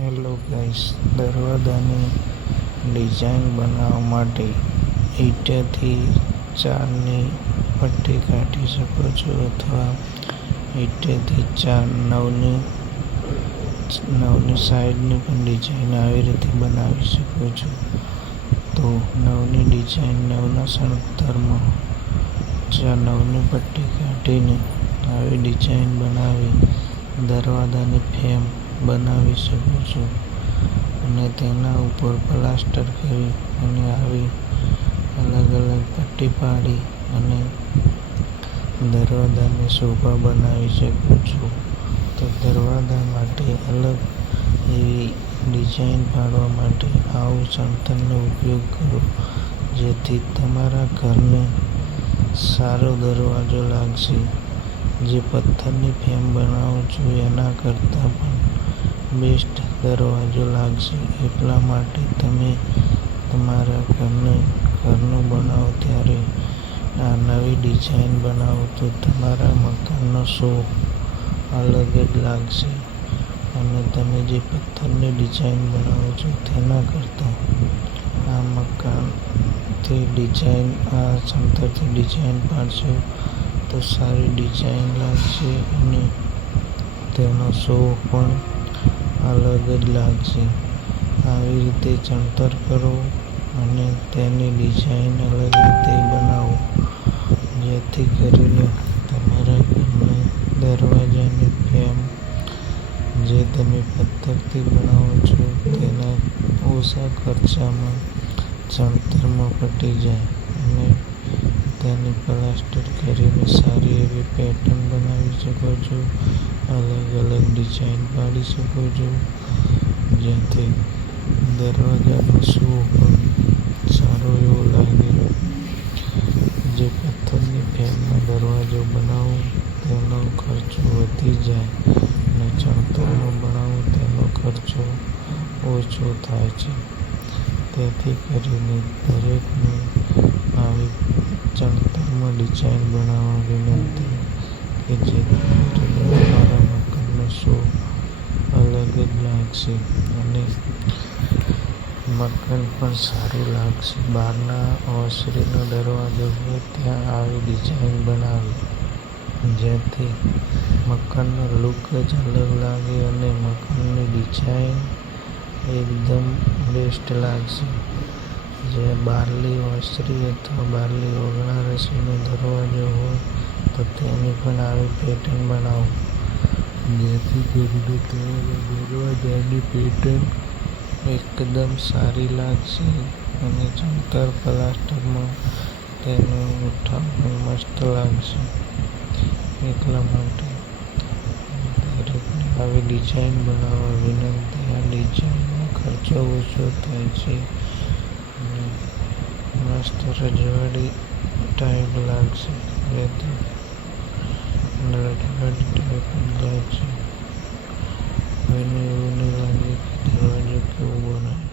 Hello guys, દરવાજાની design બનાવવા માટે ઈંટથી 4ની પટ્ટી કાઢી શકો છો અથવા ઈંટથી 4 9ની સાઈડની પણ ડિઝાઇન આવી રીતે બનાવી શકો છો. તો 9ની ડિઝાઇન 9ના સળંતરમાં 9ની પટ્ટી કાઢીને આવી ડિઝાઇન બનાવી દરવાજાની ફ્રેમ બનાવી શકો છો અને તેના ઉપર પ્લાસ્ટર કરી અને આવી અલગ અલગ પટ્ટી પાડી અને દરવાજાની શોભા બનાવી શકો છો. તો દરવાજા માટે અલગ એવી ડિઝાઇન પાડવા માટે આવું ચણતરનો ઉપયોગ કરો, જેથી તમારા ઘરને સારો દરવાજો લાગશે. જે પથ્થરની ફ્રેમ બનાવો છો એના કરતાં પણ બેસ્ટ દરવાજો લાગશે. એટલા માટે તમે તમારા ઘરનું બનાવો ત્યારે આ નવી ડિઝાઇન બનાવો તો તમારા મકાનનો શો અલગ જ લાગશે. અને તમે જે પથ્થરની ડિઝાઇન બનાવો છો તેના કરતાં આ મકાનથી ડિઝાઇન આ ચણતરથી ડિઝાઇન પાડશો તો સારી ડિઝાઇન લાગશે અને તેનો શો પણ અલગ જ લાગશે. આવી રીતે ચણતર કરો અને તેની ડિઝાઇન અલગ રીતે બનાવો, જેથી કરીને તમારા ઘરના દરવાજાની ફ્રેમ જે તમે પથ્થરથી બનાવો છો તેના ઓછા ખર્ચામાં ચણતરમાં પતી જાય અને તેને પ્લાસ્ટર કરીને સારી એવી પેટર્ન બનાવી શકો છો. અલગ અલગ ડિઝાઇન પાડી શકો છો, જેથી દરવાજાનો શો પણ સારો એવો લાગે. જે પથ્થરની ફ્રેમમાં દરવાજો બનાવો તેનો ખર્ચો વધી જાય અને ચણતરમાં બનાવો તેનો ખર્ચો ઓછો થાય છે. તેથી કરીને દરેકને આવી ચણતરમાં ડિઝાઇન બનાવવા વિનંતી કે જેથી કરીને તમારા મકાનનો શો અલગ જ લાગશે અને મકાન પણ સારું લાગશે. બહારના ઓસરીનો દરવાજો હોય ત્યાં આવી ડિઝાઇન બનાવી, જેથી મકાનનો લુક જ અલગ લાગે અને મકાનની ડિઝાઇન એકદમ બેસ્ટ લાગશે. જે બહારની ઓસરી અથવા બહારની ઓગણારસીનો દરવાજો હોય તો તેની પણ આવી પેટર્ન બનાવો, જેથી કરીને તમારા દરવાજાની પેટર્ન એકદમ સારી લાગશે અને ચણતર પ્લાસ્ટરમાં તેનું ઉઠાવ પણ મસ્ત લાગશે. એટલા માટે દરેકને આવી ડિઝાઇન બનાવવા વિનંતી. આ ડિઝાઇનમાં ખર્ચો ઓછો થાય છે અને મસ્ત રજવાડી ટાઈપ લાગશે. જેથી રજવાડી ટાઈપ જ લાગશે. કોઈને એવું નહીં લાગે કે દરવાજો કેવો બનાવ્યો.